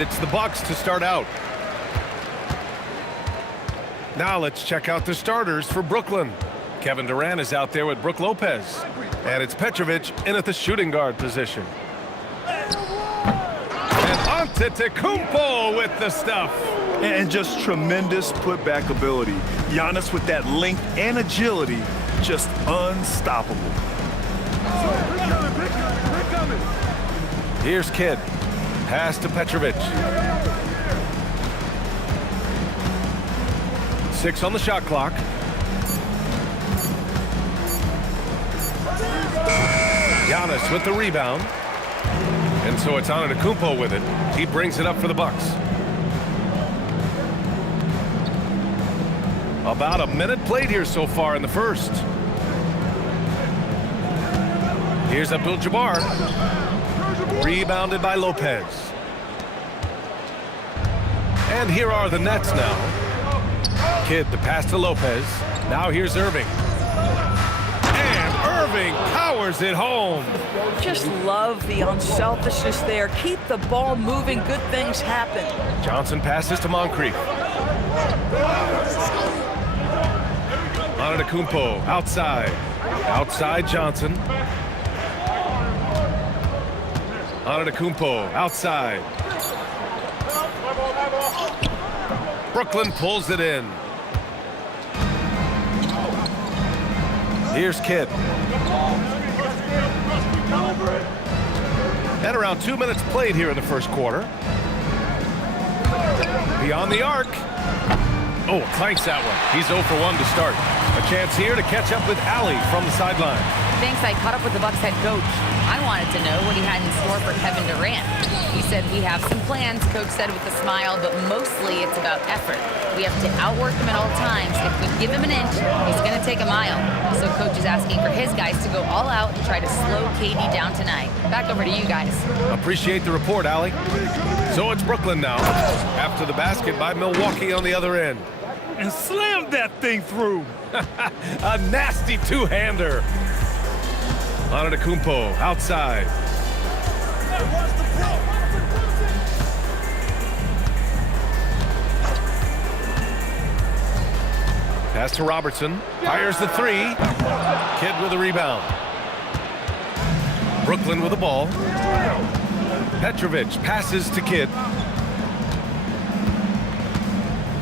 And it's the Bucks to start out. Now let's check out the starters for Brooklyn. Kevin Durant is out there with Brook Lopez. And it's Petrovic in at the shooting guard position. And Antetokounmpo with the stuff. And just tremendous putback ability. Giannis with that length and agility, just unstoppable. Here's Kidd. Pass to Petrovic. 6 on the shot clock. Giannis with the rebound. And so it's Antetokounmpo with it. He brings it up for the Bucks. About a minute played here so far in the first. Here's Abdul-Jabbar. Rebounded by Lopez. And here are the Nets now. Kidd, the pass to Lopez. Now here's Irving. And Irving powers it home. Just love the unselfishness there. Keep the ball moving. Good things happen. Johnson passes to Moncrief. Antetokounmpo outside. Outside Johnson. Antetokounmpo outside. Brooklyn pulls it in. Here's Kidd. And around 2 minutes played here in the first quarter. Beyond the arc. Oh, clanks that one. He's 0 for 1 to start. A chance here to catch up with Allie from the sideline. Thanks. I caught up with the Bucks head coach. I wanted to know what he had in store for Kevin Durant. He said, we have some plans, coach said with a smile, but mostly it's about effort. We have to outwork him at all times. If we give him an inch, he's going to take a mile. So coach is asking for his guys to go all out and try to slow KD down tonight. Back over to you guys. Appreciate the report, Allie. So it's Brooklyn now. After the basket by Milwaukee on the other end. And slammed that thing through. A nasty two-hander. Antetokounmpo outside. Pass to Robertson. Fires the three. Kidd with a rebound. Brooklyn with the ball. Petrovic passes to Kidd.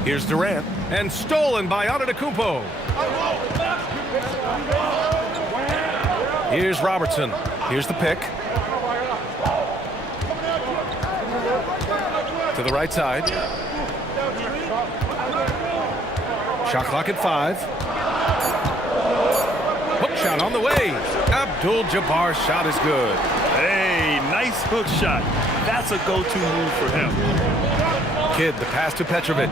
Here's Durant. And stolen by Antetokounmpo. Here's Robertson. Here's the pick. To the right side. Shot clock at 5. Hook shot on the way. Abdul-Jabbar's shot is good. Hey, nice hook shot. That's a go-to move for him. Kidd, the pass to Petrovic.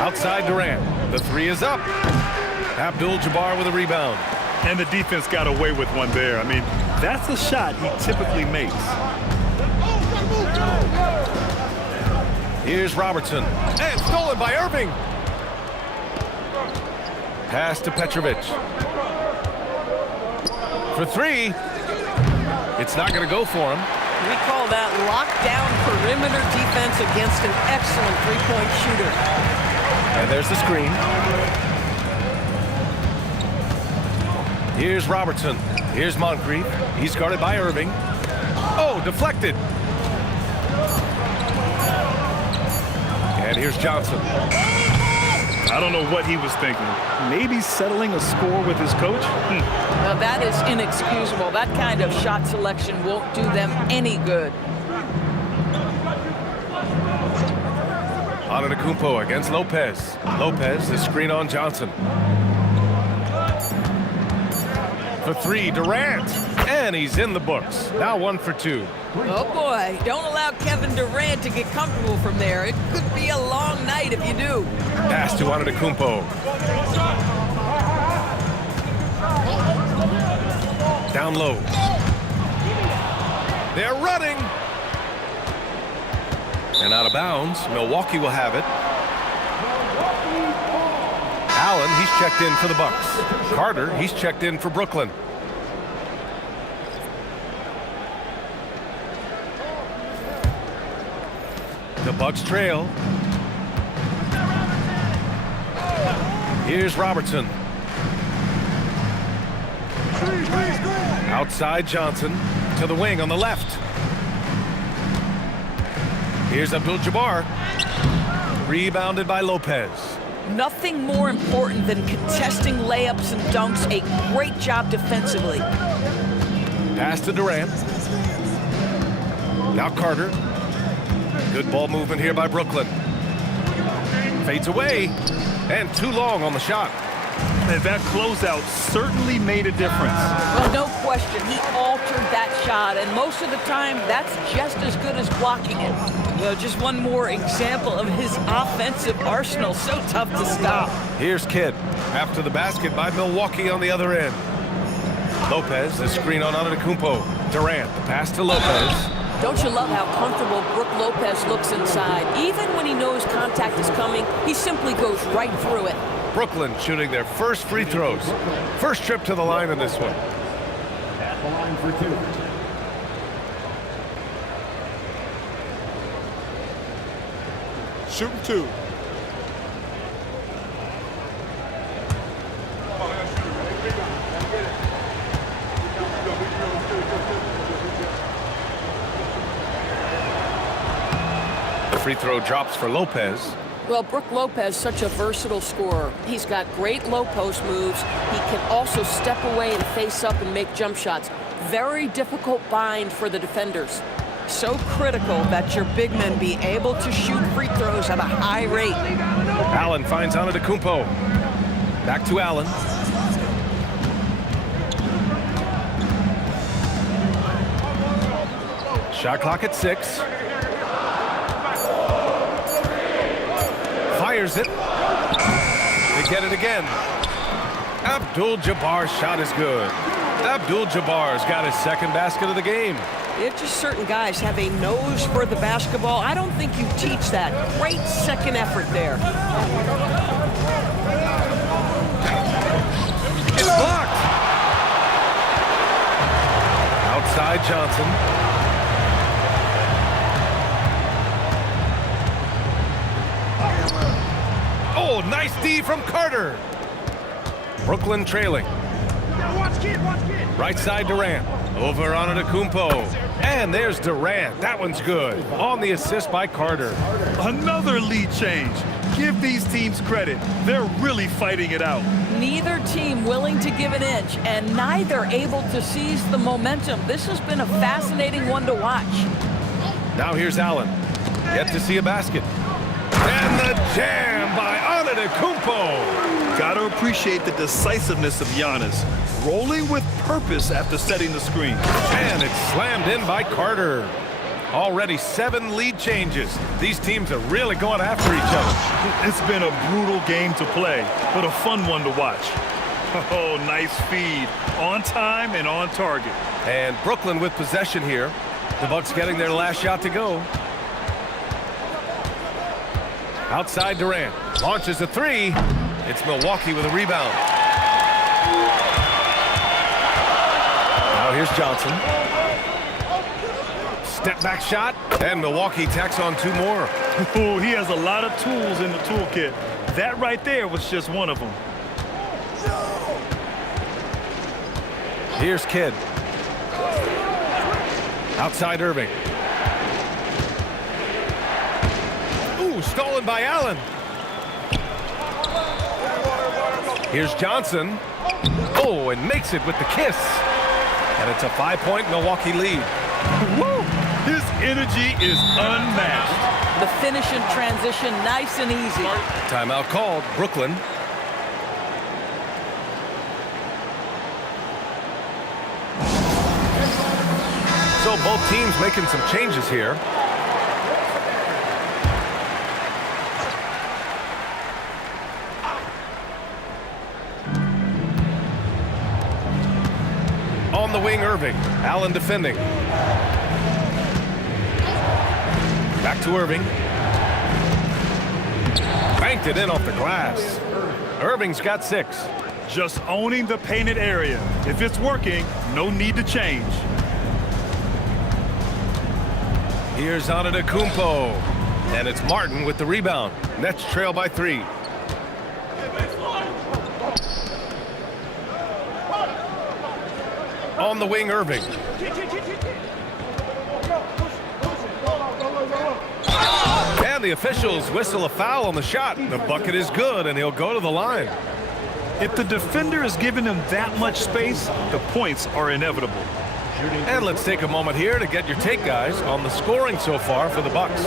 Outside Durant. The three is up. Abdul-Jabbar with a rebound. And the defense got away with one there. I mean, that's a shot he typically makes. Here's Robertson. And stolen by Irving. Pass to Petrovic. For 3. It's not going to go for him. We call that lockdown perimeter defense against an excellent three-point shooter. And there's the screen. Here's Robertson. Here's Moncrief. He's guarded by Irving. Oh, deflected. And here's Johnson. I don't know what he was thinking. Maybe settling a score with his coach? Now that is inexcusable. That kind of shot selection won't do them any good. Antetokounmpo against Lopez. Lopez, the screen on Johnson. For 3, Durant. And he's in the books. Now 1 for 2. Oh, boy. Don't allow Kevin Durant to get comfortable from there. It could be a long night if you do. Pass to Antetokounmpo. Down low. They're running. And out of bounds. Milwaukee will have it. Allen, he's checked in for the Bucks. Carter, he's checked in for Brooklyn. The Bucks trail. Here's Robertson. Outside Johnson to the wing on the left. Here's Abdul-Jabbar. Rebounded by Lopez. Nothing more important than contesting layups and dunks. A great job defensively. Pass to Durant. Now Carter. Good ball movement here by Brooklyn. Fades away. And too long on the shot. And that closeout certainly made a difference. Well, no question. He altered that shot, and most of the time, that's just as good as blocking it. Well, just one more example of his offensive arsenal. So tough to stop. Here's Kidd. After the basket by Milwaukee on the other end. Lopez, the screen on Antetokounmpo. Durant, the pass to Lopez. Don't you love how comfortable Brook Lopez looks inside? Even when he knows contact is coming, he simply goes right through it. Brooklyn shooting their first free throws. First trip to the line in this one. At the line for 2. Shooting 2. The free throw drops for Lopez. Well, Brook Lopez, such a versatile scorer. He's got great low post moves. He can also step away and face up and make jump shots. Very difficult bind for the defenders. So critical that your big men be able to shoot free throws at a high rate. Allen finds Antetokounmpo. Back to Allen. Shot clock at 6. Fires it. They get it again. Abdul-Jabbar's shot is good. Abdul-Jabbar's got his second basket of the game. It's just certain guys have a nose for the basketball. I don't think you teach that. Great second effort there. It's blocked. Outside Johnson. Oh, nice D from Carter. Brooklyn trailing. Right side Durant. Over on Antetokounmpo. And there's Durant. That one's good. On the assist by Carter. Another lead change. Give these teams credit. They're really fighting it out. Neither team willing to give an inch, and neither able to seize the momentum. This has been a fascinating one to watch. Now here's Allen. Yet to see a basket. And the jam by Antetokounmpo. Gotta appreciate the decisiveness of Giannis. Rolling with purpose after setting the screen. And it's slammed in by Carter. Already 7 lead changes. These teams are really going after each other. It's been a brutal game to play, but a fun one to watch. Oh, nice feed. On time and on target. And Brooklyn with possession here. The Bucks getting their last shot to go. Outside Durant. Launches a 3. It's Milwaukee with a rebound. Now here's Johnson. Step back shot. And Milwaukee tacks on 2 more. Oh, he has a lot of tools in the toolkit. That right there was just one of them. Here's Kidd. Outside Irving. Ooh, stolen by Allen. Here's Johnson. Oh, and makes it with the kiss. And it's a 5-point Milwaukee lead. Woo! His energy is unmatched. The finish in transition, nice and easy. Timeout called. Brooklyn. So both teams making some changes here. On the wing, Irving. Allen defending. Back to Irving. Banked it in off the glass. Irving's got 6. Just owning the painted area. If it's working, no need to change. Here's Antetokounmpo. And it's Martin with the rebound. Nets trail by 3. On the wing, Irving. And the officials whistle a foul on the shot. The bucket is good, and he'll go to the line. If the defender is giving him that much space, the points are inevitable. And let's take a moment here to get your take, guys, on the scoring so far for the Bucks.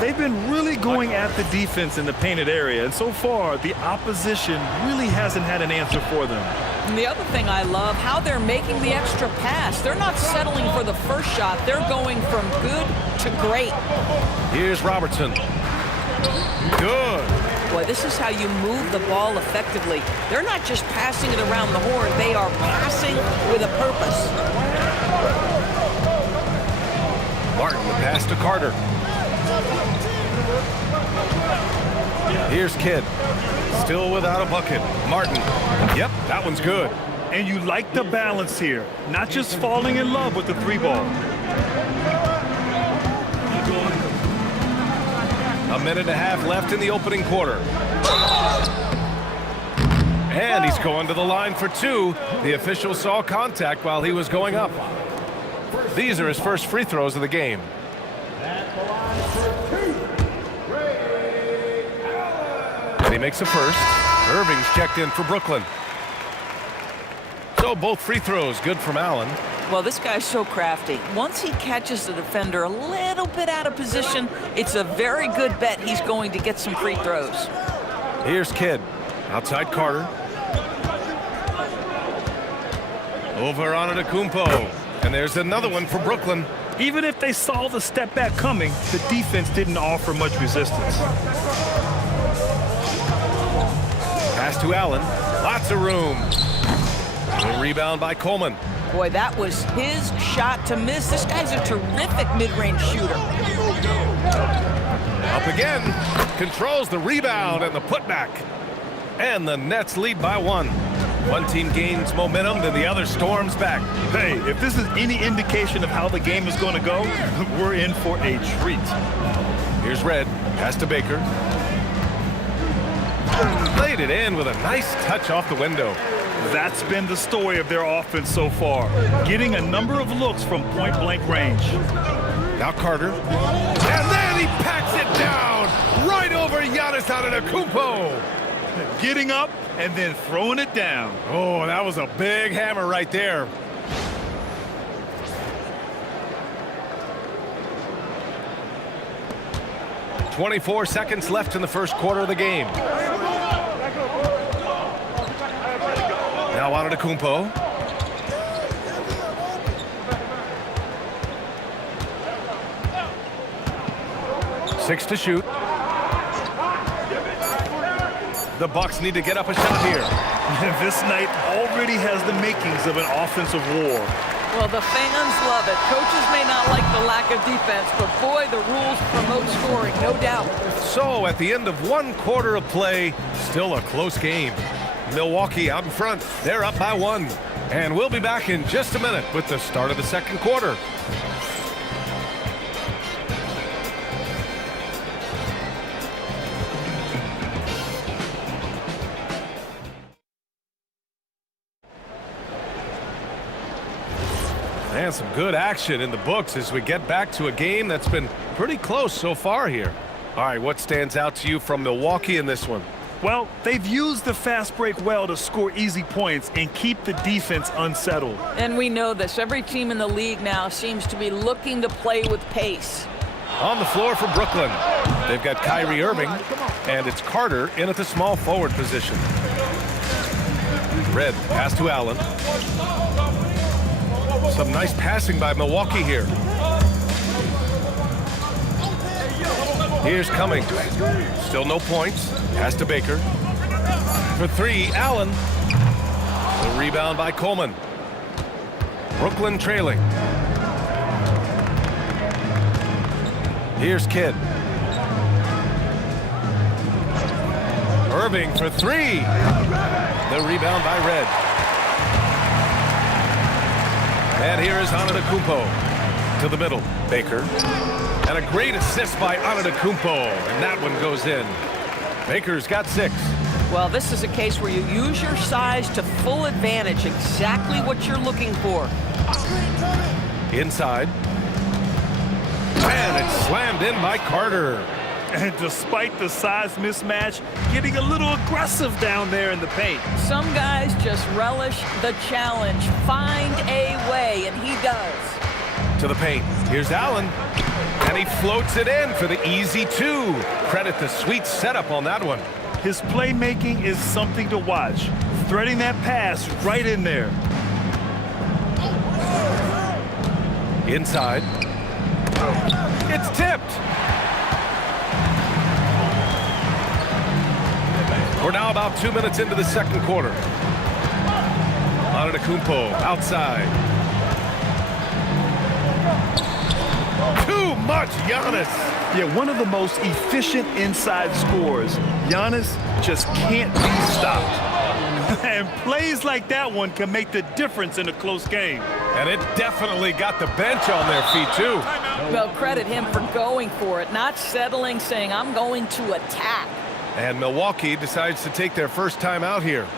They've been really going at the defense in the painted area, and so far, the opposition really hasn't had an answer for them. And the other thing I love, how they're making the extra pass. They're not settling for the first shot. They're going from good to great. Here's Robertson. Good. Boy, this is how you move the ball effectively. They're not just passing it around the horn. They are passing with a purpose. Martin, the pass to Carter. Here's Kidd. Still without a bucket. Martin. Yep, that one's good. And you like the balance here, not just falling in love with the 3-ball. A minute and a half left in the opening quarter. And he's going to the line for 2. The official saw contact while he was going up. These are his first free throws of the game. And he makes a first. Irving's checked in for Brooklyn. So both free throws good from Allen. Well, this guy's so crafty. Once he catches the defender a little bit out of position, it's a very good bet he's going to get some free throws. Here's Kidd. Outside Carter. Over on Antetokounmpo. And there's another one for Brooklyn. Even if they saw the step back coming, the defense didn't offer much resistance. Pass to Allen. Lots of room. The rebound by Coleman. Boy, that was his shot to miss. This guy's a terrific mid-range shooter. Up again. Controls the rebound and the putback. And the Nets lead by 1. One team gains momentum, then the other storms back. Hey, if this is any indication of how the game is going to go, we're in for a treat. Here's Red. Pass to Baker. Laid it in with a nice touch off the window. That's been the story of their offense so far, getting a number of looks from point-blank range. Now Carter. And then he packs it down right over Giannis Antetokounmpo. Getting up and then throwing it down. Oh, that was a big hammer right there. .24 seconds left in the first quarter of the game. Now Antetokounmpo. 6 to shoot. The Bucks need to get up a shot here. This night already has the makings of an offensive war. Well, the fans love it. Coaches may not like the lack of defense, but boy, the rules promote scoring, no doubt. So at the end of 1 quarter of play, still a close game. Milwaukee out in front. They're up by 1. And we'll be back in just a minute with the start of the second quarter. And some good action in the books as we get back to a game that's been pretty close so far here. All right, what stands out to you from Milwaukee in this one? Well, they've used the fast break well to score easy points and keep the defense unsettled. And we know this. Every team in the league now seems to be looking to play with pace. On the floor for Brooklyn, they've got Kyrie Irving, and it's Carter in at the small forward position. Red, pass to Allen. Some nice passing by Milwaukee here. Here's Cummings. Still no points. Pass to Baker. For 3, Allen. The rebound by Coleman. Brooklyn trailing. Here's Kidd. Irving for 3. The rebound by Red. And here is Antetokounmpo to the middle. Baker. And a great assist by Antetokounmpo, and that one goes in. Baker's got 6. Well, this is a case where you use your size to full advantage, exactly what you're looking for. Inside. And it's slammed in by Carter. And despite the size mismatch, getting a little aggressive down there in the paint. Some guys just relish the challenge. Find a way, and he does. To the paint. Here's Allen. And he floats it in for the easy 2. Credit the sweet setup on that one. His playmaking is something to watch. Threading that pass right in there. Inside. It's tipped. We're now about 2 minutes into the second quarter. Antetokounmpo outside. Too much Giannis. Yeah, one of the most efficient inside scorers. Giannis just can't be stopped. And plays like that one can make the difference in a close game. And it definitely got the bench on their feet, too. Well, credit him for going for it, not settling, saying, I'm going to attack. And Milwaukee decides to take their first time out here.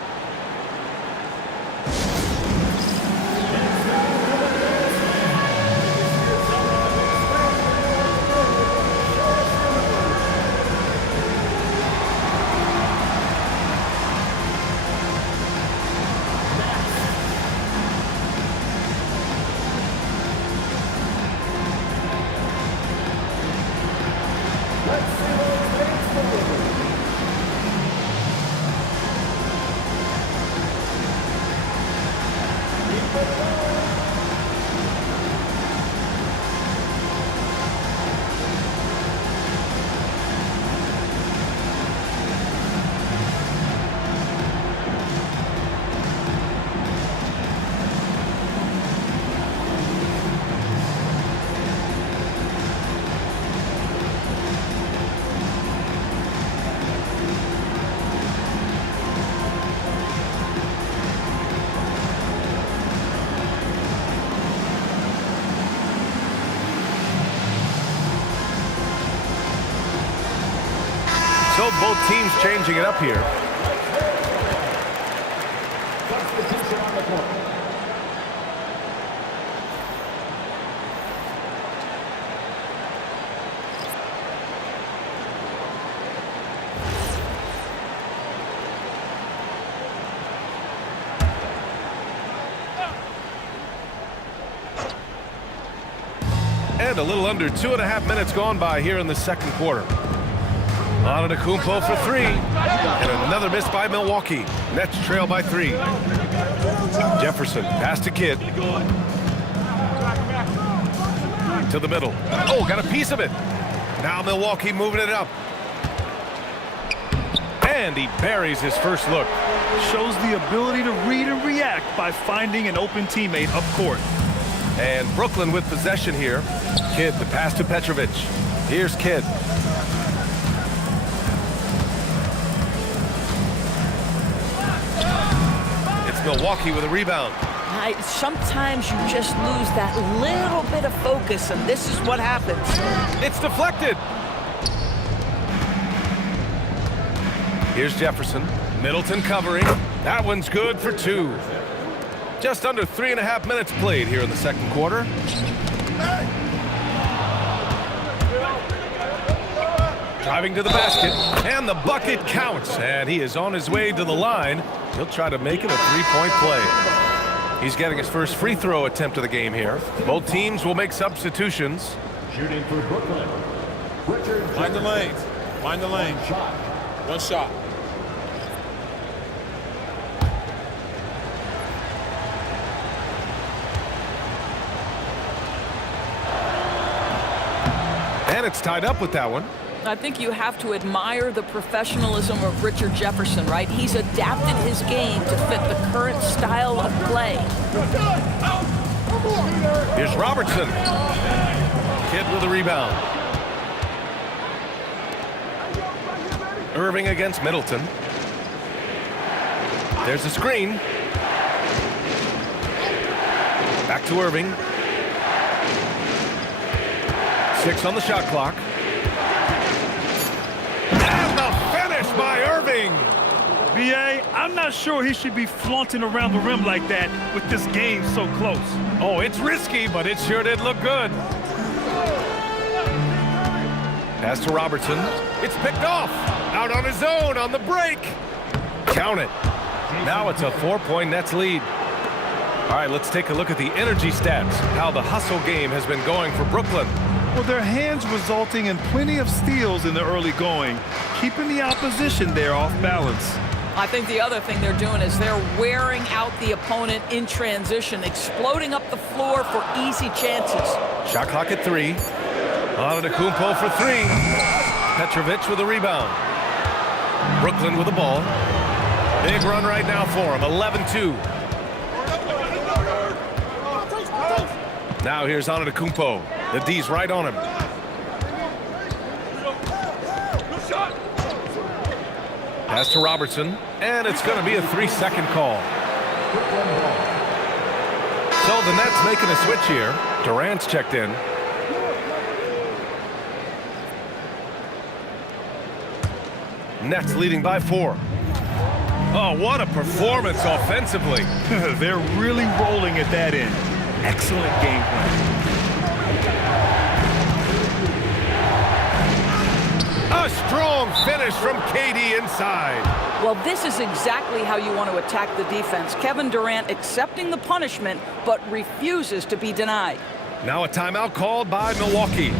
So both teams changing it up here. Substitution on the court. And a little under 2.5 minutes gone by here in the second quarter. Antetokounmpo for 3. And another miss by Milwaukee. Nets trail by 3. Jefferson pass to Kidd. To the middle. Oh, got a piece of it. Now Milwaukee moving it up. And he buries his first look. Shows the ability to read and react by finding an open teammate up court. And Brooklyn with possession here. Kidd, the pass to Petrovic. Here's Kidd. It's Milwaukee with a rebound. Sometimes you just lose that little bit of focus, and this is what happens. It's deflected. Here's Jefferson. Middleton covering. That one's good for 2. Just under 3.5 minutes played here in the second quarter. Driving to the basket, and the bucket counts. And he is on his way to the line. He'll try to make it a 3-point play. He's getting his first free throw attempt of the game here. Both teams will make substitutions. Shooting for Brooklyn. Richard Find the lanes. Find the lane. shot. One shot. And it's tied up with that one. I think you have to admire the professionalism of Richard Jefferson, right? He's adapted his game to fit the current style of play. Here's Robertson. Kidd with a rebound. Irving against Middleton. There's a screen. Back to Irving. 6 on the shot clock. And the finish by Irving. B.A., I'm not sure he should be flaunting around the rim like that with this game so close. Oh, it's risky, but it sure did look good. Pass to Robertson. It's picked off. Out on his own on the break. Count it. Now it's a 4-point Nets lead. All right, let's take a look at the energy stats, how the hustle game has been going for Brooklyn. Well, their hands resulting in plenty of steals in the early going, keeping the opposition there off balance. I think the other thing they're doing is they're wearing out the opponent in transition, exploding up the floor for easy chances. Shot clock at 3. Antetokounmpo for 3. Petrovic with a rebound. Brooklyn with the ball. Big run right now for him, 11-2. Now here's Antetokounmpo. The D's right on him. Pass to Robertson, and it's going to be a 3-second call. So the Nets making a switch here. Durant's checked in. Nets leading by 4. Oh, what a performance offensively. They're really rolling at that end. Excellent game plan. A strong finish from KD inside. Well, this is exactly how you want to attack the defense. Kevin Durant accepting the punishment, but refuses to be denied. Now a timeout called by Milwaukee.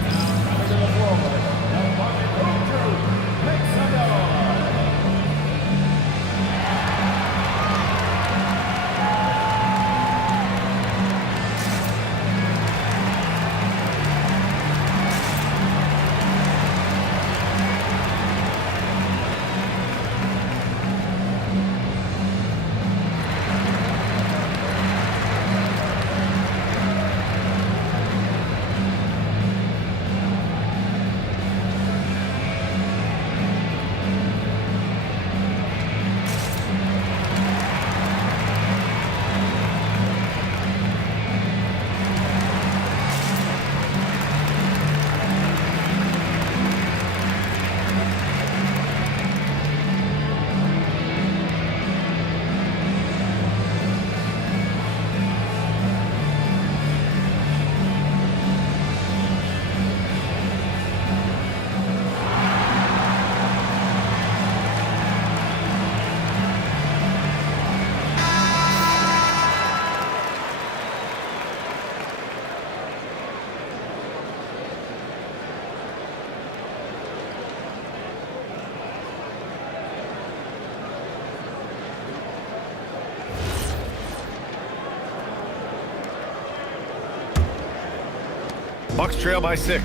Bucks trail by 6.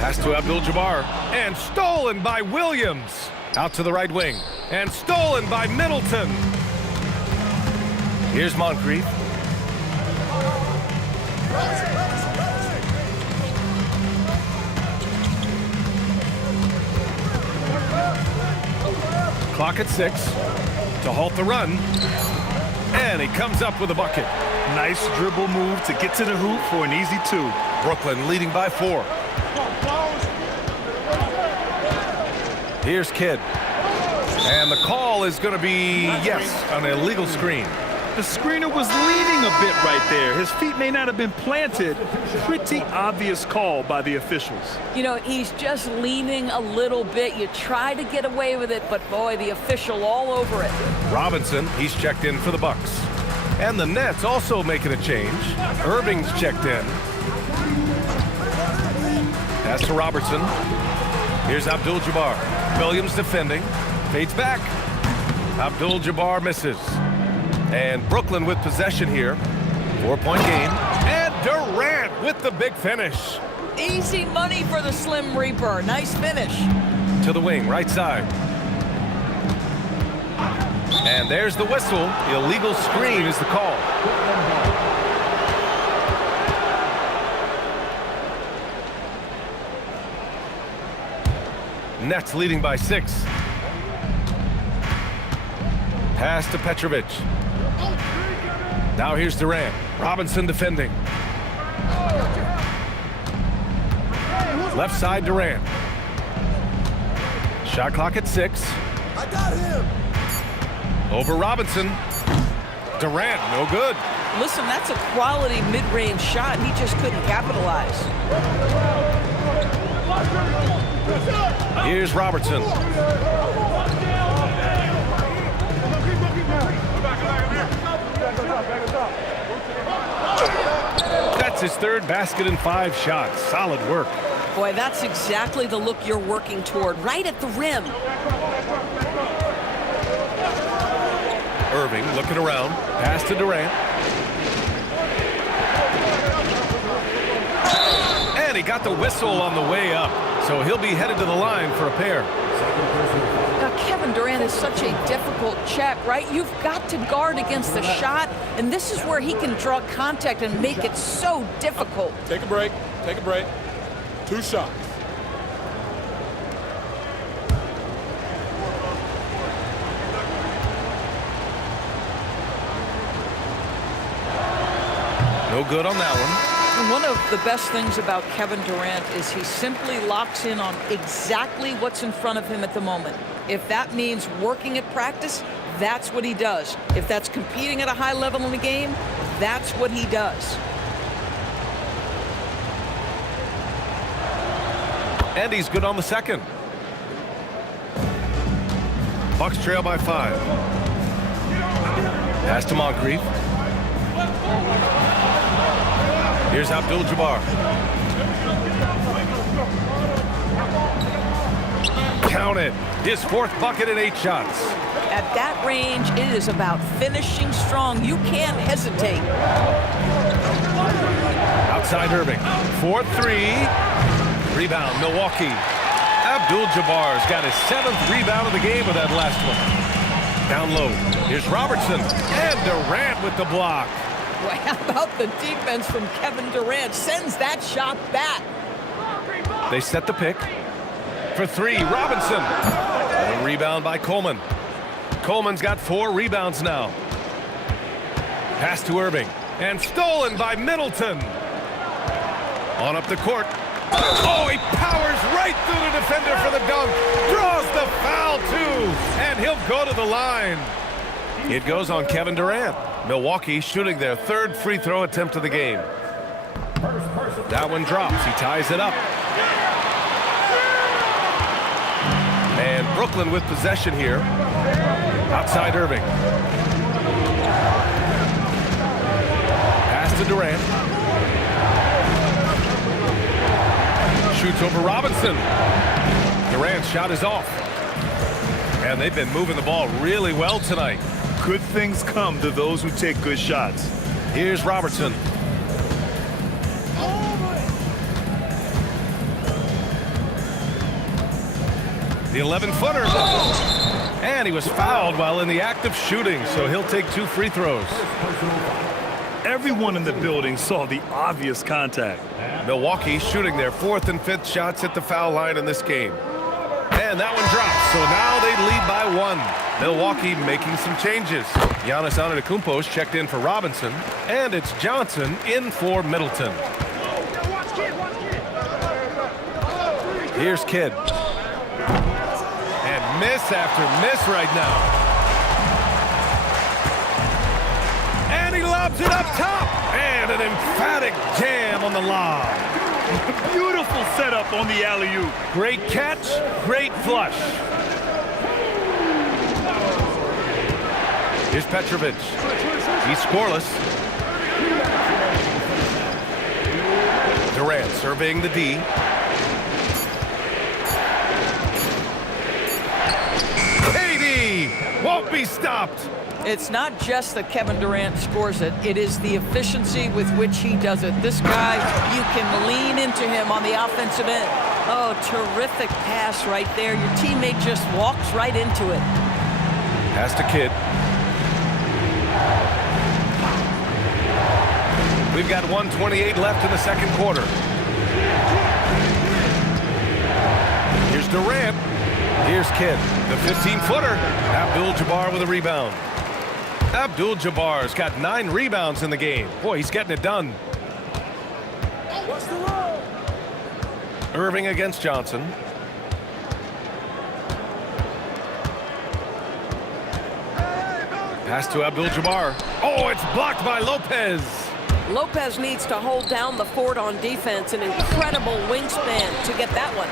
Pass to Abdul-Jabbar. And stolen by Williams. Out to the right wing. And stolen by Middleton. Here's Moncrief. Clock at 6. To halt the run. And he comes up with a bucket. Nice dribble move to get to the hoop for an easy 2. Brooklyn leading by 4. Here's Kidd. And the call is going to be, yes, an illegal screen. The screener was leaning a bit right there. His feet may not have been planted. Pretty obvious call by the officials. You know, he's just leaning a little bit. You try to get away with it, but boy, the official all over it. Robinson, he's checked in for the Bucks. And the Nets also making a change. Irving's checked in. Pass to Robertson. Here's Abdul-Jabbar. Williams defending. Fades back. Abdul-Jabbar misses. And Brooklyn with possession here. 4-point game. And Durant with the big finish. Easy money for the Slim Reaper. Nice finish. To the wing, right side. And there's the whistle. Illegal screen is the call. Nets leading by 6. Pass to Petrovic. Now here's Durant. Robinson defending. Left side, Durant. Shot clock at 6. I got him. Over Robinson. Durant, no good. Listen, that's a quality mid-range shot. He just couldn't capitalize. Here's Robertson. That's his third basket in 5 shots. Solid work. Boy, that's exactly the look you're working toward, right at the rim. Irving looking around. Pass to Durant. And he got the whistle on the way up. So he'll be headed to the line for a pair. Now, Kevin Durant is such a difficult check, right? You've got to guard against the shot, and this is where he can draw contact and make it so difficult. Take a break. Take a break. 2 shots. No good on that one. One of the best things about Kevin Durant is he simply locks in on exactly what's in front of him at the moment. If that means working at practice, that's what he does. If that's competing at a high level in the game, that's what he does. And he's good on the second. Bucks trail by 5. Pass to Moncrief. Here's Abdul-Jabbar. Count it. His 4th bucket in 8 shots. At that range, it is about finishing strong. You can't hesitate. Outside Irving. 4-3. Rebound, Milwaukee. Abdul-Jabbar's got his 7th rebound of the game with that last one. Down low. Here's Robertson. And Durant with the block. Well, how about the defense from Kevin Durant? Sends that shot back. They set the pick. For 3, Robinson. And a rebound by Coleman. Coleman's got 4 rebounds now. Pass to Irving. And stolen by Middleton. On up the court. Oh, he powers right through the defender for the dunk. Draws the foul, too. And he'll go to the line. It goes on Kevin Durant. Milwaukee shooting their 3rd free throw attempt of the game. That one drops. He ties it up. And Brooklyn with possession here. Outside Irving. Pass to Durant. Shoots over Robinson. Durant's shot is off. And they've been moving the ball really well tonight. Good things come to those who take good shots. Here's Robertson. The 11-footer. And he was fouled while in the act of shooting, so he'll take 2 free throws. Everyone in the building saw the obvious contact. Milwaukee shooting their 4th and 5th shots at the foul line in this game. And that one drops, so now they lead by 1. Milwaukee making some changes. Giannis Antetokounmpo's checked in for Robinson, and it's Johnson in for Middleton. Here's Kidd. And miss after miss right now. And he lobs it up top. And an emphatic jam on the lob. Beautiful setup on the alley-oop. Great catch, great flush. Here's Petrovic. He's scoreless. Durant surveying the D. KD won't be stopped. It's not just that Kevin Durant scores it. It is the efficiency with which he does it. This guy, you can lean into him on the offensive end. Oh, terrific pass right there. Your teammate just walks right into it. Pass to Kidd. We've got 1:28 left in the 2nd quarter. Here's Durant. Here's Kidd. The 15-footer. Abdul-Jabbar with a rebound. Abdul-Jabbar's got 9 rebounds in the game. Boy, he's getting it done. Irving against Johnson. Pass to Abdul-Jabbar. Oh, it's blocked by Lopez. Lopez needs to hold down the fort on defense. An incredible wingspan to get that one.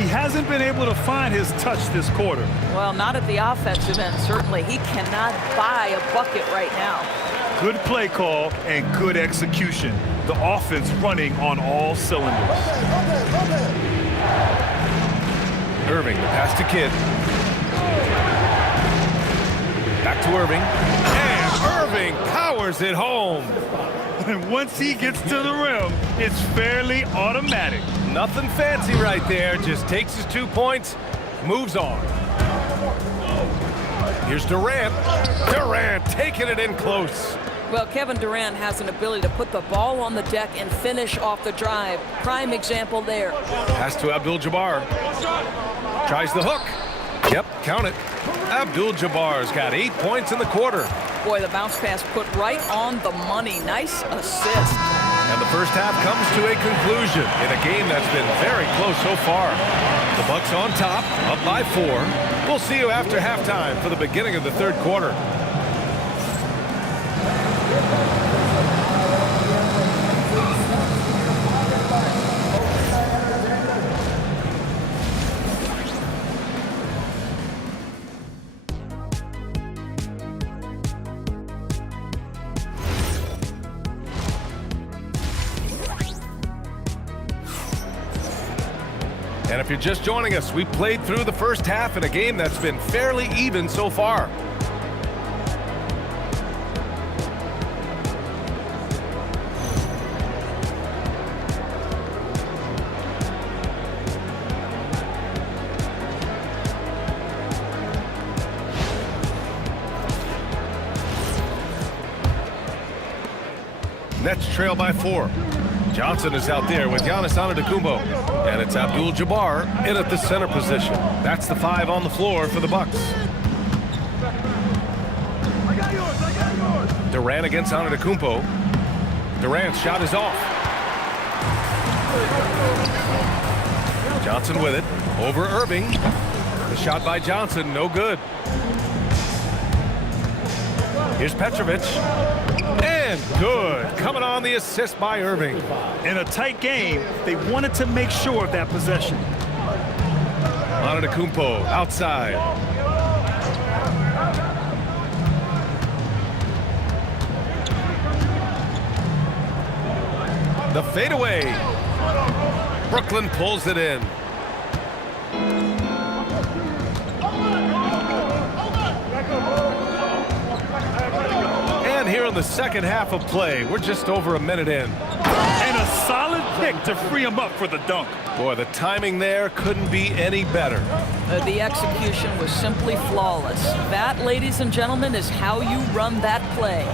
He hasn't been able to find his touch this quarter. Well, not at the offensive end, certainly. He cannot buy a bucket right now. Good play call and good execution. The offense running on all cylinders. Irving, the pass to Kidd. Back to Irving. And Irving powers it home. And once he gets to the rim, it's fairly automatic. Nothing fancy right there. Just takes his 2 points, moves on. Here's Durant. Durant taking it in close. Well, Kevin Durant has an ability to put the ball on the deck and finish off the drive. Prime example there. Pass to Abdul-Jabbar. Tries the hook. Yep, count it. Abdul-Jabbar's got 8 points in the quarter. Boy, the bounce pass put right on the money. Nice assist. And the first half comes to a conclusion in a game that's been very close so far. The Bucks on top, up by 4. We'll see you after halftime for the beginning of the third quarter. And if you're just joining us, we played through the first half in a game that's been fairly even so far. Nets trail by 4. Johnson is out there with Giannis Antetokounmpo. And it's Abdul-Jabbar in at the center position. That's the 5 on the floor for the Bucks. Durant against Antetokounmpo. Durant's shot is off. Johnson with it. Over Irving. The shot by Johnson, no good. Here's Petrovic. And good. Coming on the assist by Irving. In a tight game, they wanted to make sure of that possession. Antetokounmpo outside. The fadeaway. Brooklyn pulls it in. And here in the second half of play, we're just over a minute in. And a solid pick to free him up for the dunk. Boy, the timing there couldn't be any better. The execution was simply flawless. That, ladies and gentlemen, is how you run that play.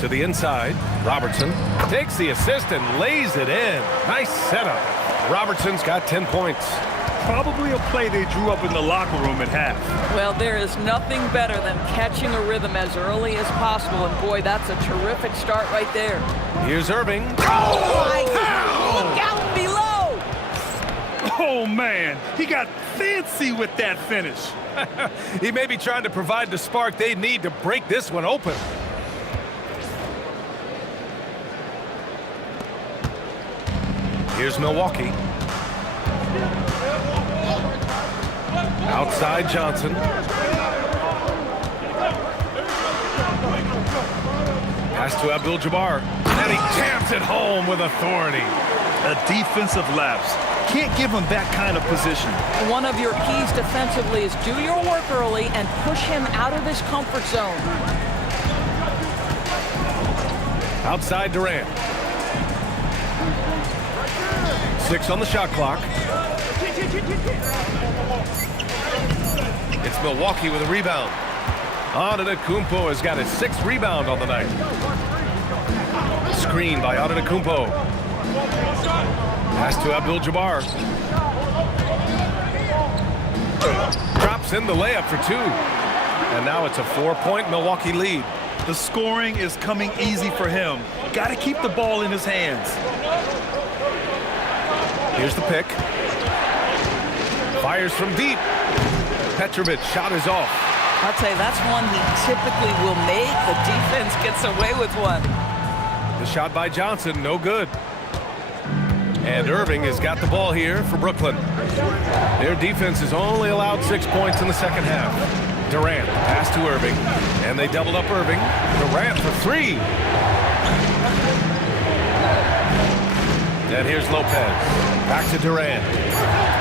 To the inside, Robertson takes the assist and lays it in. Nice setup. Robertson's got 10 points. Probably a play they drew up in the locker room at half. Well, there is nothing better than catching a rhythm as early as possible, and boy, that's a terrific start right there. Here's Irving. Oh, my God! Look out below! Oh, man, he got fancy with that finish. He may be trying to provide the spark they need to break this one open. Here's Milwaukee. Outside Johnson. Pass to Abdul-Jabbar. And he jams it home with authority. A defensive lapse. Can't give him that kind of position. One of your keys defensively is do your work early and push him out of his comfort zone. Outside Durant. 6 on the shot clock. It's Milwaukee with a rebound. Antetokounmpo has got his 6th rebound on the night. Screen by Antetokounmpo. Pass to Abdul-Jabbar. Drops in the layup for 2. And now it's a 4-point Milwaukee lead. The scoring is coming easy for him. Got to keep the ball in his hands. Here's the pick. Fires from deep. Petrovic shot is off. I'll tell you, that's one he typically will make. The defense gets away with one. The shot by Johnson, no good. And Irving has got the ball here for Brooklyn. Their defense has only allowed 6 points in the second half. Durant, pass to Irving, and they doubled up Irving. Durant for three. And here's Lopez. Back to Durant.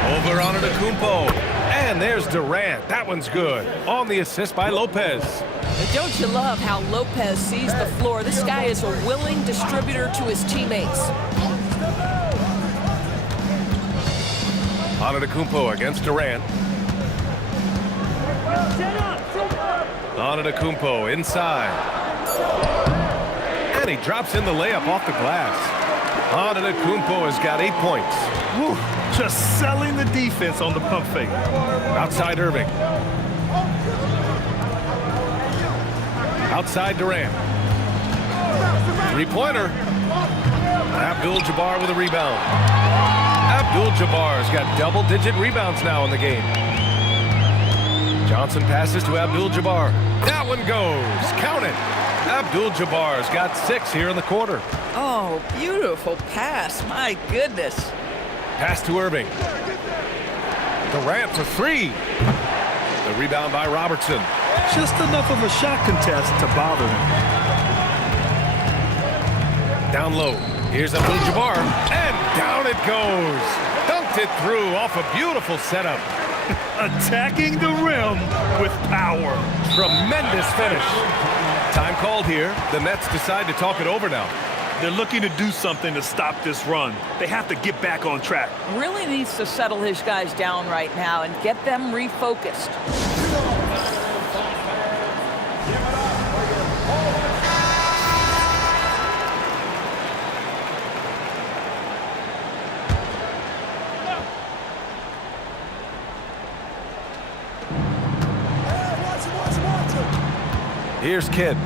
Over on Antetokounmpo. And there's Durant. That one's good. On the assist by Lopez. And don't you love how Lopez sees the floor? This guy is a willing distributor to his teammates. Antetokounmpo against Durant. Antetokounmpo inside. And he drops in the layup off the glass. Antetokounmpo has got 8 points. Woo, just selling the defense on the pump fake. Outside Irving. Outside Durant. Three-pointer. Abdul-Jabbar with a rebound. Abdul-Jabbar's got double-digit rebounds now in the game. Johnson passes to Abdul-Jabbar. That one goes. Count it. Abdul-Jabbar's got 6 here in the quarter. Oh, beautiful pass. My goodness. Pass to Irving. Durant for three. The rebound by Robertson. Just enough of a shot contest to bother him. Down low. Here's Abdul-Jabbar. And down it goes. Dunked it through off a beautiful setup. Attacking the rim with power. Tremendous finish. Time called here. The Nets decide to talk it over now. They're looking to do something to stop this run. They have to get back on track. Really needs to settle his guys down right now and get them refocused. Here's Kidd.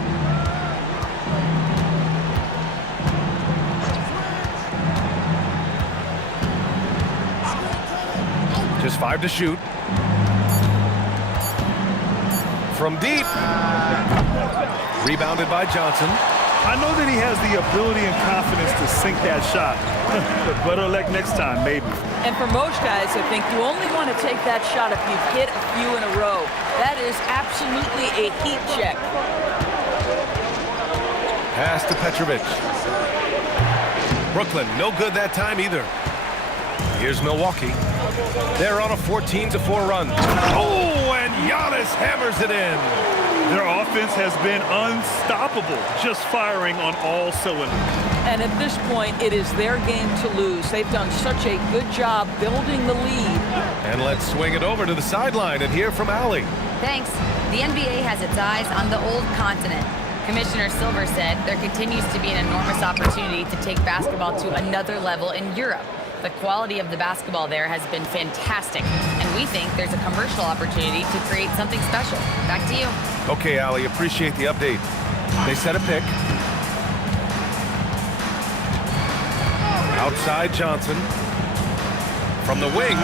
Just 5 to shoot. From deep. Rebounded by Johnson. I know that he has the ability and confidence to sink that shot. But better luck next time, maybe. And for most guys, I think you only want to take that shot if you've hit a few in a row. That is absolutely a heat check. Pass to Petrovic. Brooklyn, no good that time either. Here's Milwaukee. They're on a 14-4 run. Oh, and Giannis hammers it in. Their offense has been unstoppable, just firing on all cylinders. And at this point, it is their game to lose. They've done such a good job building the lead. And let's swing it over to the sideline and hear from Allie. Thanks. The NBA has its eyes on the old continent. Commissioner Silver said there continues to be an enormous opportunity to take basketball to another level in Europe. The quality of the basketball there has been fantastic, and we think there's a commercial opportunity to create something special. Back to you. Okay, Allie, appreciate the update. They set a pick. Outside Johnson. From the wing.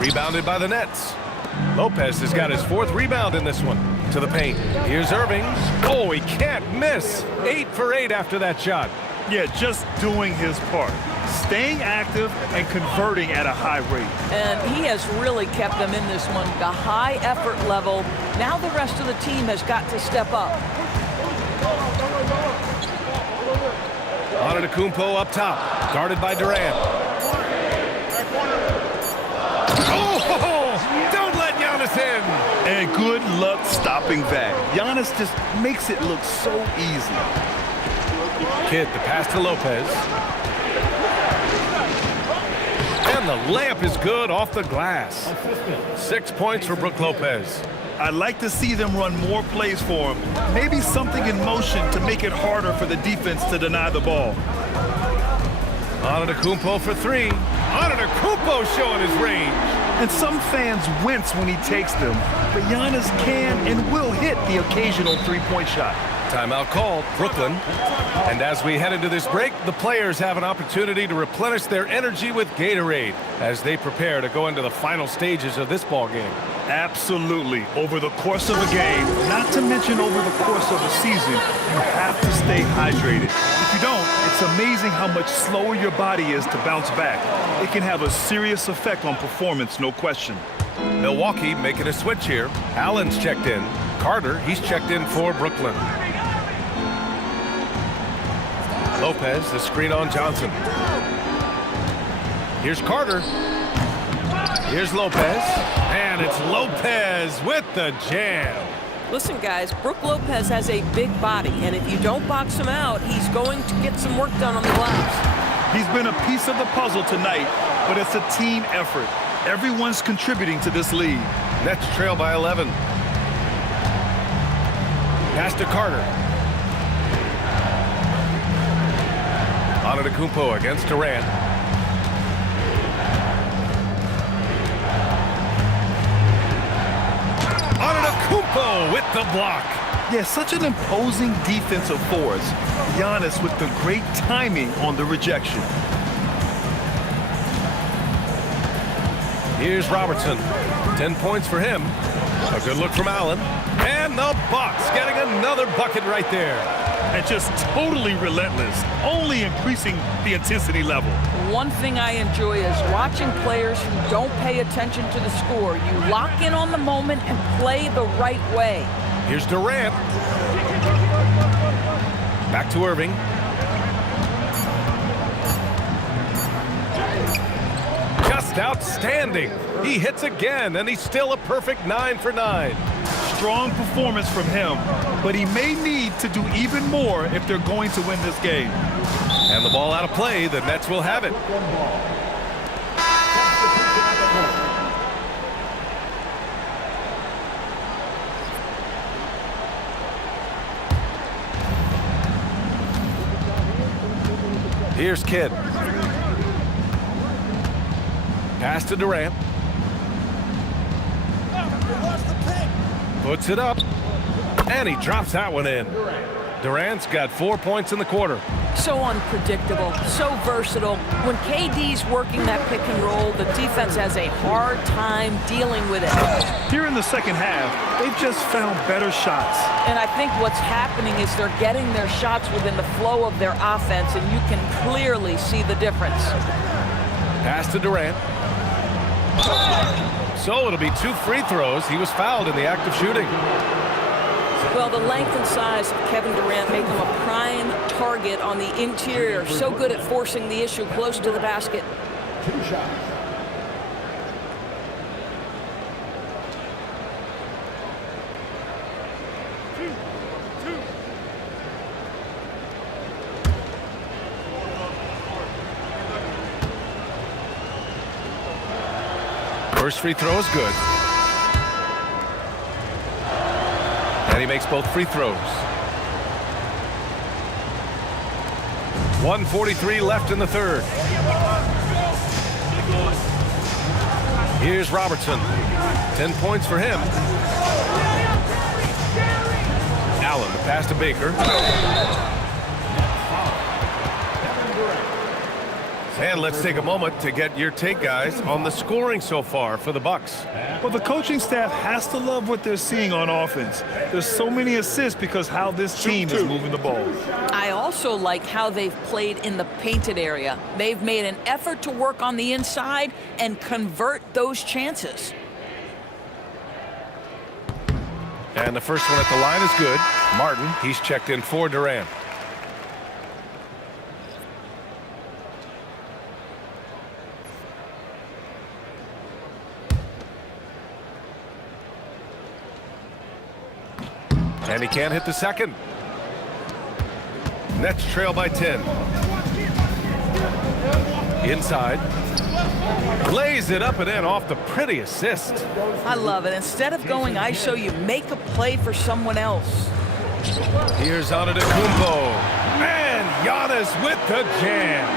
Rebounded by the Nets. Lopez has got his 4th rebound in this one. To the paint. Here's Irving. Oh, he can't miss. 8 for 8 after that shot. Yeah, just doing his part. Staying active and converting at a high rate. And he has really kept them in this one. The high effort level. Now the rest of the team has got to step up. Antetokounmpo up top. Guarded by Durant. Oh, don't let Giannis in. And good luck stopping that. Giannis just makes it look so easy. Kidd, the pass to Lopez. And the layup is good off the glass. 6 points for Brook Lopez. I'd like to see them run more plays for him. Maybe something in motion to make it harder for the defense to deny the ball. Antetokounmpo for 3. Antetokounmpo showing his range. And some fans wince when he takes them, but Giannis can and will hit the occasional three-point shot. Timeout called, Brooklyn. And as we head into this break, the players have an opportunity to replenish their energy with Gatorade as they prepare to go into the final stages of this ball game. Absolutely. Over the course of a game, not to mention over the course of a season, you have to stay hydrated. If you don't, it's amazing how much slower your body is to bounce back. It can have a serious effect on performance, no question. Milwaukee making a switch here. Allen's checked in. Carter, he's checked in for Brooklyn. Lopez, the screen on Johnson. Here's Carter. Here's Lopez. And it's Lopez with the jam. Listen, guys, Brook Lopez has a big body, and if you don't box him out, he's going to get some work done on the glass. He's been a piece of the puzzle tonight, but it's a team effort. Everyone's contributing to this lead. Nets trail by 11. Pass to Carter. Antetokounmpo against Durant. Antetokounmpo with the block. Yeah, such an imposing defensive force. Giannis with the great timing on the rejection. Here's Robertson. 10 points for him. A good look from Allen. And the Bucks getting another bucket right there. And just totally relentless, only increasing the intensity level. One thing I enjoy is watching players who don't pay attention to the score. You lock in on the moment and play the right way. Here's Durant. Back to Irving. Just outstanding. He hits again, and he's still a perfect 9 for 9. Strong performance from him, but he may need to do even more if they're going to win this game. And the ball out of play, the Nets will have it. Here's Kidd. Pass to Durant. Puts it up. And he drops that one in. Durant's got 4 points in the quarter. So unpredictable, so versatile. When KD's working that pick and roll, the defense has a hard time dealing with it. Here in the second half, they've just found better shots. And I think what's happening is they're getting their shots within the flow of their offense, and you can clearly see the difference. Pass to Durant. So it'll be 2 free throws. He was fouled in the act of shooting. Well, the length and size of Kevin Durant make him a prime target on the interior. So good at forcing the issue close to the basket. 2 shots. First free throw is good. And he makes both free throws. 1:43 left in the third. Here's Robertson. 10 points for him. Allen, the pass to Baker. And let's take a moment to get your take, guys, on the scoring so far for the Bucks. Well, the coaching staff has to love what they're seeing on offense. There's so many assists because how this team is moving the ball. I also like how they've played in the painted area. They've made an effort to work on the inside and convert those chances. And the first one at the line is good. Martin, he's checked in for Durant. And he can't hit the second. Nets trail by 10. Inside. Lays it up and in off the pretty assist. I love it. Instead of going ISO, you make a play for someone else. Here's Antetokounmpo. And Giannis with the jam.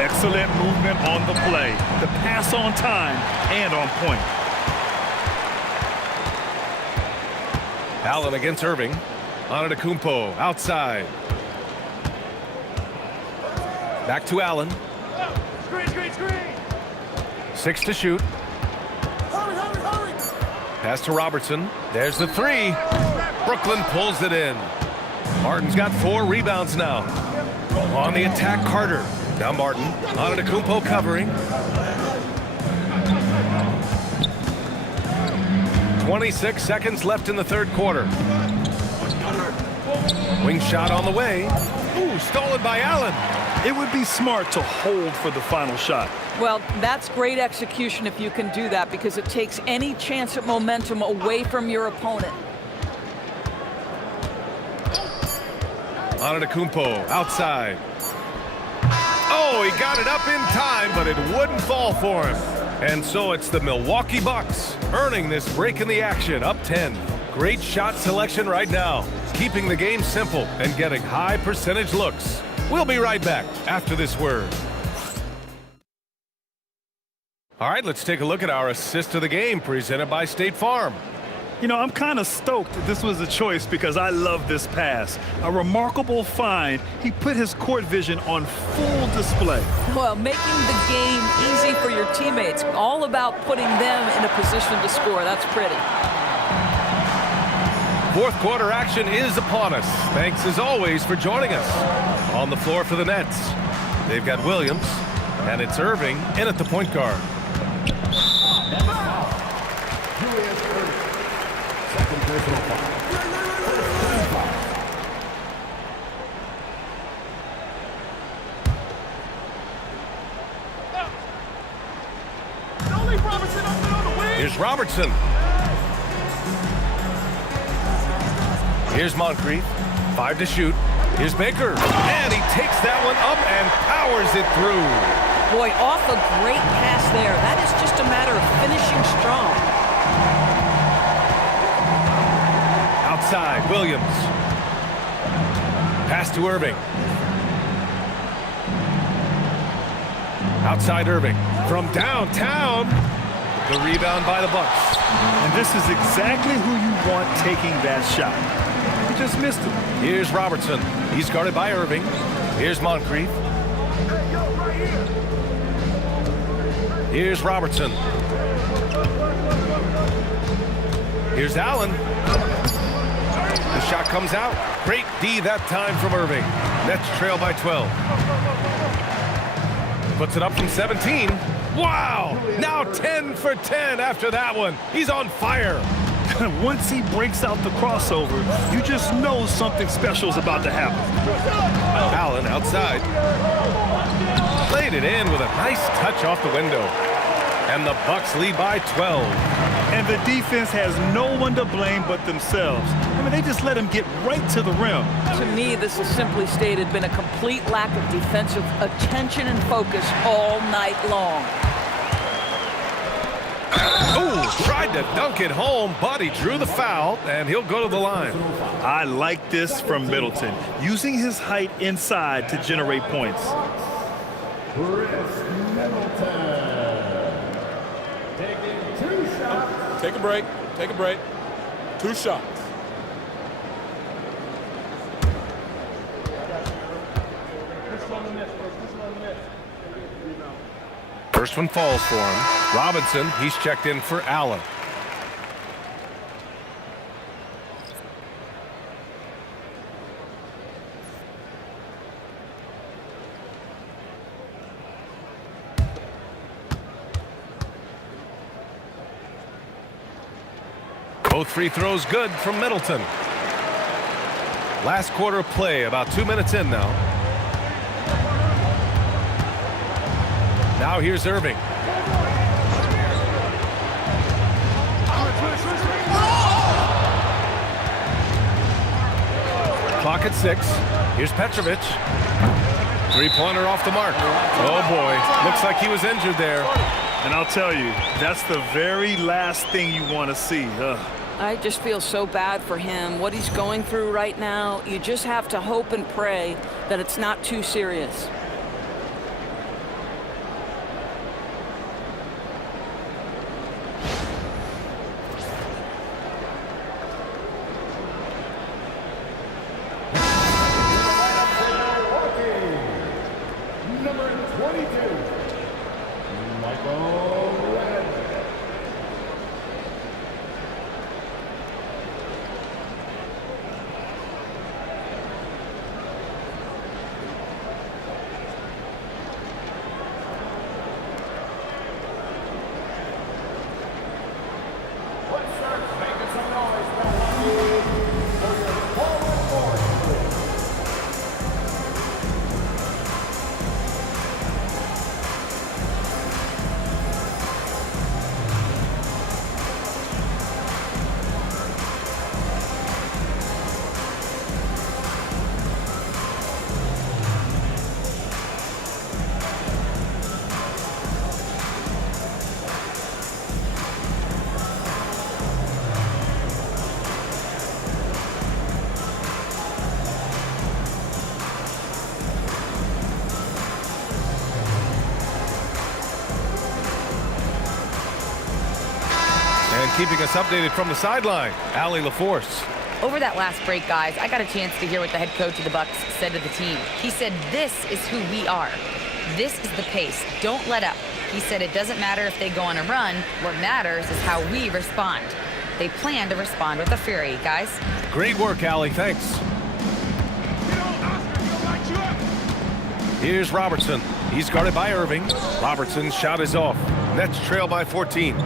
Excellent movement on the play. The pass on time and on point. Allen against Irving. Antetokounmpo outside. Back to Allen. 6 to shoot. Pass to Robertson. There's the 3. Brooklyn pulls it in. Martin's got 4 rebounds now. On the attack, Carter. Now Martin. Antetokounmpo covering. 26 seconds left in the third quarter. Wing shot on the way. Ooh, stolen by Allen. It would be smart to hold for the final shot. Well, that's great execution if you can do that, because it takes any chance at momentum away from your opponent. Antetokounmpo outside. Oh, he got it up in time, but it wouldn't fall for him. And so it's the Milwaukee Bucks earning this break in the action, up 10. Great shot selection right now, keeping the game simple and getting high percentage looks. We'll be right back after this word. All right, let's take a look at our assist of the game presented by State Farm. You know, I'm kind of stoked this was a choice because I love this pass. A remarkable find. He put his court vision on full display. Well, making the game easy for your teammates. All about putting them in a position to score. That's pretty. Fourth quarter action is upon us. Thanks as always for joining us. On the floor for the Nets, they've got Williams, and it's Irving in at the point guard. Second personal foul. Here's Robertson. Here's Moncrief. 5 to shoot. Here's Baker. And he takes that one up and powers it through. Boy, off a great pass there. That is just a matter of finishing strong. Outside, Williams. Pass to Irving. Outside Irving. From downtown. The rebound by the Bucks. And this is exactly who you want taking that shot. He just missed it. Here's Robertson. He's guarded by Irving. Here's Moncrief. Here's Robertson. Puts Allen. The shot comes out. Great D that time from Irving. Nets trail by 12. Puts it up from 17. Wow! Now 10 for 10 after that one. He's on fire. Once he breaks out the crossover, you just know something special is about to happen. Allen outside. Played it in with a nice touch off the window. And the Bucks lead by 12. And the defense has no one to blame but themselves. I mean, they just let him get right to the rim. To me, this has simply stated been a complete lack of defensive attention and focus all night long. Oh, tried to dunk it home, but he drew the foul, and he'll go to the line. I like this from Middleton, using his height inside to generate points. Take a break. Take a break. 2 shots. First one falls for him. Robinson, he's checked in for Allen. Both free throws good from Middleton. Last quarter of play, about 2 minutes in now. Now here's Irving. Clock at 6. Here's Petrovic. Three-pointer off the mark. Oh boy, looks like he was injured there. And I'll tell you, that's the very last thing you want to see. I just feel so bad for him. What he's going through right now, you just have to hope and pray that it's not too serious. keeping us updated from the sideline, Allie LaForce. Over that last break, guys, I got a chance to hear what the head coach of the Bucks said to the team. He said, "This is who we are. This is the pace. Don't let up." He said it doesn't matter if they go on a run. What matters is how we respond. They plan to respond with a fury, guys. Great work, Allie. Thanks. Here's Robertson. He's guarded by Irving. Robertson's shot is off. Nets trail by 14.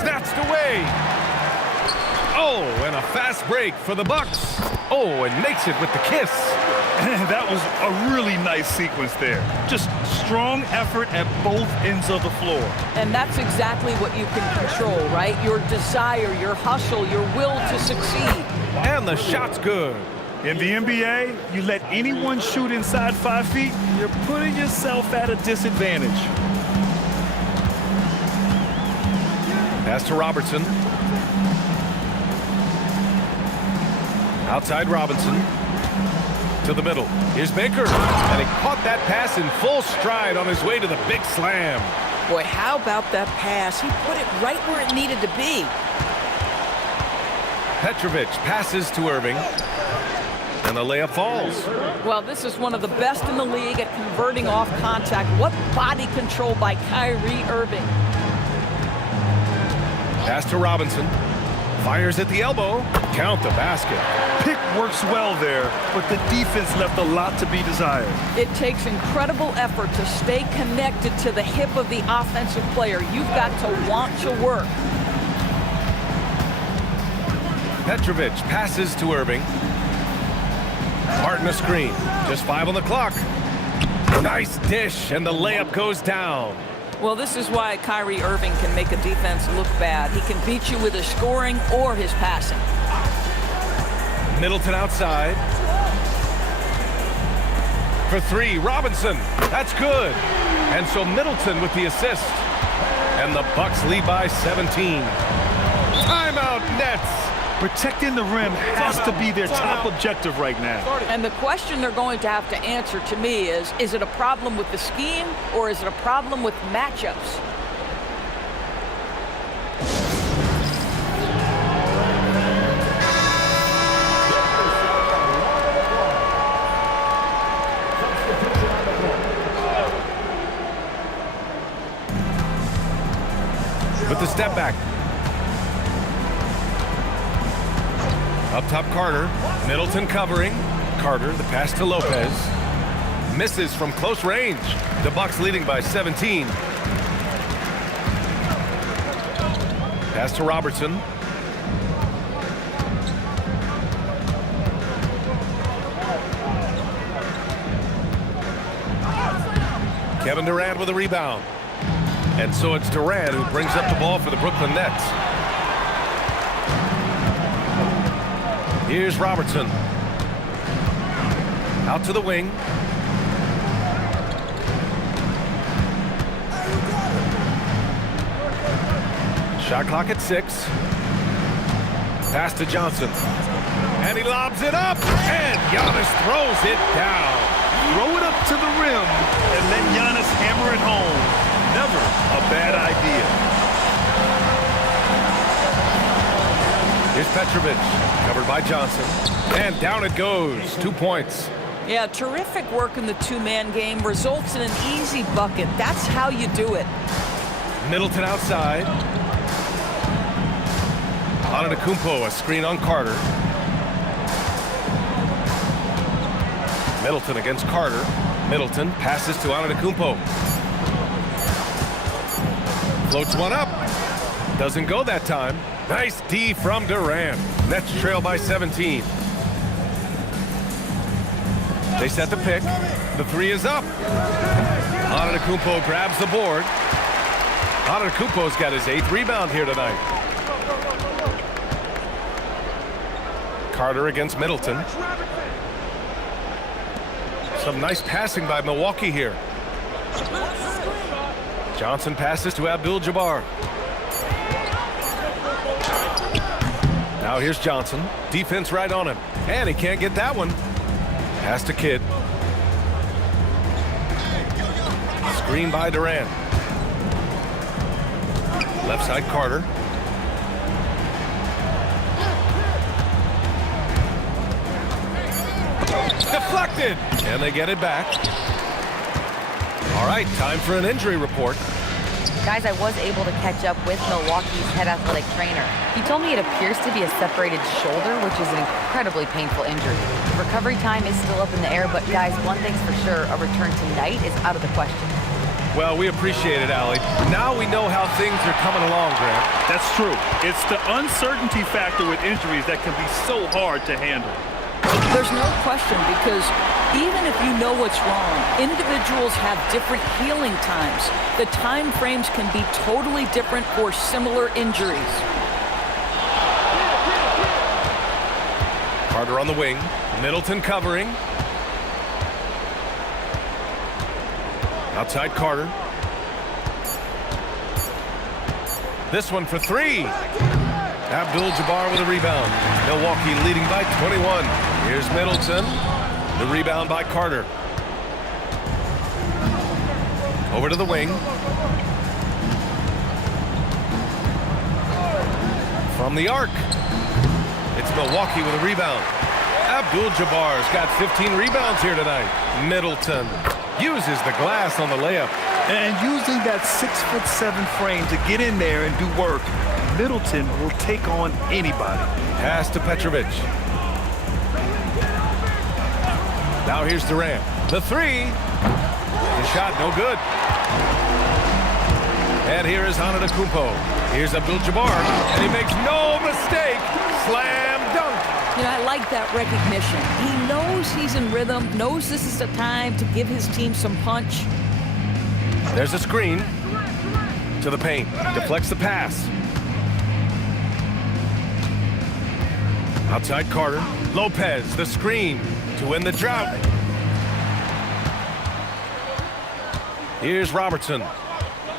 Snatched away. Oh, and a fast break for the Bucks. Oh, and makes it with the kiss. That was a really nice sequence there. Just strong effort at both ends of the floor. And that's exactly what you can control, right? Your desire, your hustle, your will to succeed. And the shot's good. In the NBA, you let anyone shoot inside 5 feet, you're putting yourself at a disadvantage. Pass to Robertson. Outside Robinson. To the middle. Here's Baker. And he caught that pass in full stride on his way to the big slam. Boy, how about that pass? He put it right where it needed to be. Petrovic passes to Irving. And the layup falls. Well, this is one of the best in the league at converting off contact. What body control by Kyrie Irving. Pass to Robinson. Fires at the elbow. Count the basket. Pick works well there, but the defense left a lot to be desired. It takes incredible effort to stay connected to the hip of the offensive player. You've got to want to work. Petrovic passes to Irving. Martin a screen. Just 5 on the clock. Nice dish, and the layup goes down. Well, this is why Kyrie Irving can make a defense look bad. He can beat you with his scoring or his passing. Middleton outside. For 3, Robinson. That's good. And so Middleton with the assist. And the Bucks lead by 17. Timeout, Nets. Protecting the rim has to be their top objective right now. And the question they're going to have to answer to me is it a problem with the scheme or is it a problem with matchups? With the step back. Up top, Carter. Middleton covering. Carter, the pass to Lopez. Misses from close range. The Bucks leading by 17. Pass to Robertson. Kevin Durant with a rebound. And so it's Durant who brings up the ball for the Brooklyn Nets. Here's Robertson. Out to the wing. Shot clock at 6. Pass to Johnson. And he lobs it up. And Giannis throws it down. Throw it up to the rim and let Giannis hammer it home. Never a bad idea. Here's Petrovic, covered by Johnson. And down it goes. 2 points. Yeah, terrific work in the two-man game results in an easy bucket. That's how you do it. Middleton outside. Antetokounmpo, a screen on Carter. Middleton against Carter. Middleton passes to Antetokounmpo. Floats one up. Doesn't go that time. Nice D from Durant. Nets trail by 17. They set the pick. The 3 is up. Antetokounmpo grabs the board. Antetokounmpo's got his 8th rebound here tonight. Carter against Middleton. Some nice passing by Milwaukee here. Johnson passes to Abdul-Jabbar. Now here's Johnson. Defense right on him. And he can't get that one. Pass to Kidd. Screen by Durant. Left side Carter. Deflected. And they get it back. All right, time for an injury report. Guys, I was able to catch up with Milwaukee's head athletic trainer. He told me it appears to be a separated shoulder, which is an incredibly painful injury. Recovery time is still up in the air, but guys, one thing's for sure, a return tonight is out of the question. Well, we appreciate it, Allie. Now we know how things are coming along, Grant. That's true. It's the uncertainty factor with injuries that can be so hard to handle. There's no question, because even if you know what's wrong, individuals have different healing times. The time frames can be totally different for similar injuries. Carter on the wing. Middleton covering. Outside Carter. This one for three. Abdul-Jabbar with a rebound. Milwaukee leading by 21. Here's Middleton. The rebound by Carter. Over to the wing. From the arc. It's Milwaukee with a rebound. Abdul-Jabbar's got 15 rebounds here tonight. Middleton uses the glass on the layup. And using that 6'7" frame to get in there and do work, Middleton will take on anybody. Pass to Petrovic. Now here's Durant. The three. The shot no good. And here is Antetokounmpo. Here's Abdul-Jabbar, and he makes no mistake. Slam dunk. You know, I like that recognition. He knows he's in rhythm, knows this is the time to give his team some punch. There's a screen to the paint. Deflects the pass. Outside Carter. Lopez, the screen to win the drought. Here's Robertson.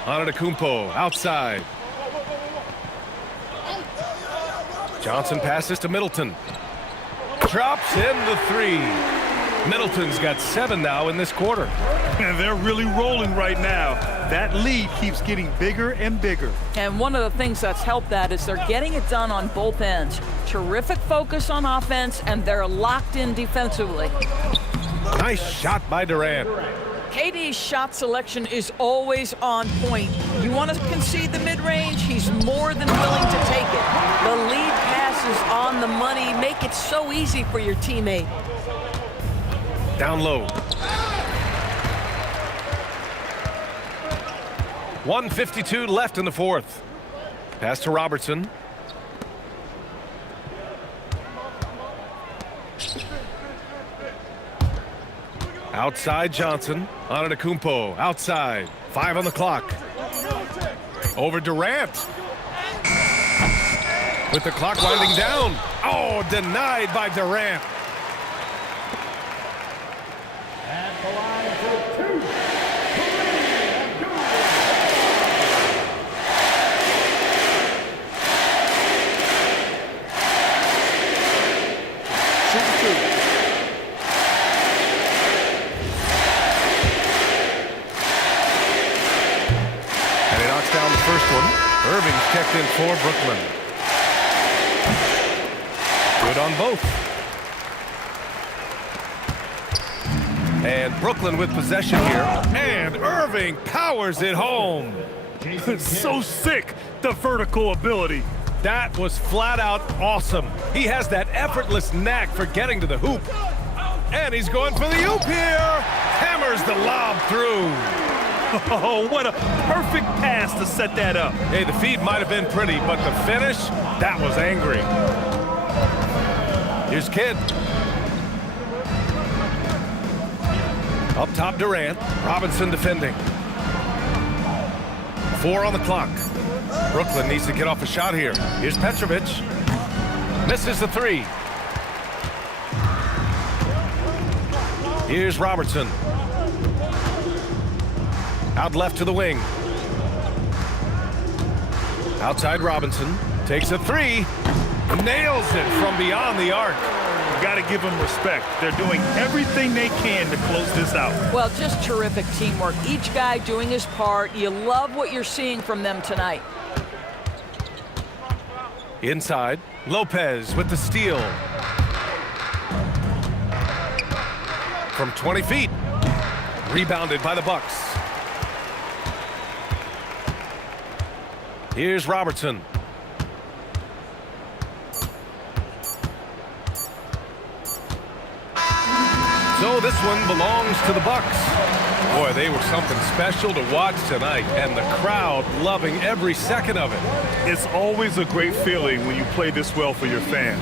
Antetokounmpo outside. Johnson passes to Middleton. Drops in the three. Middleton's got 7 now in this quarter. And they're really rolling right now. That lead keeps getting bigger and bigger. And one of the things that's helped that is they're getting it done on both ends. Terrific focus on offense, and they're locked in defensively. Nice shot by Durant. KD's shot selection is always on point. You want to concede the mid-range, he's more than willing to take it. The lead pass is on the money. Make it so easy for your teammate. Down low. 1:52 left in the fourth. Pass to Robertson. Outside Johnson. Antetokounmpo outside. 5 on the clock. Over Durant. With the clock winding down. Oh, denied by Durant. At the line for 2. Down the first one. Irving's checked in for Brooklyn. Good on both. And Brooklyn with possession here. And Irving powers it home. So sick, the vertical ability. That was flat out awesome. He has that effortless knack for getting to the hoop. And he's going for the oop here. Hammers the lob through. Oh, what a perfect pass to set that up. Hey, the feed might have been pretty, but the finish, that was angry. Here's Kidd. Up top, Durant. Robinson defending. 4 on the clock. Brooklyn needs to get off a shot here. Here's Petrovic. Misses the 3. Here's Robertson. Out left to the wing. Outside Robinson. Takes a 3. Nails it from beyond the arc. You got to give them respect. They're doing everything they can to close this out. Well, just terrific teamwork. Each guy doing his part. You love what you're seeing from them tonight. Inside. Lopez with the steal. from 20 feet. Rebounded by the Bucks. Here's Robertson. So this one belongs to the Bucks. Boy, they were something special to watch tonight, and the crowd loving every second of it. It's always a great feeling when you play this well for your fans.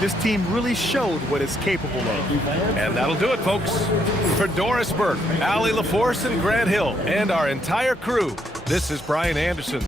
This team really showed what it's capable of. And that'll do it, folks. For Doris Burke, Allie LaForce, and Grant Hill, and our entire crew, this is Brian Anderson.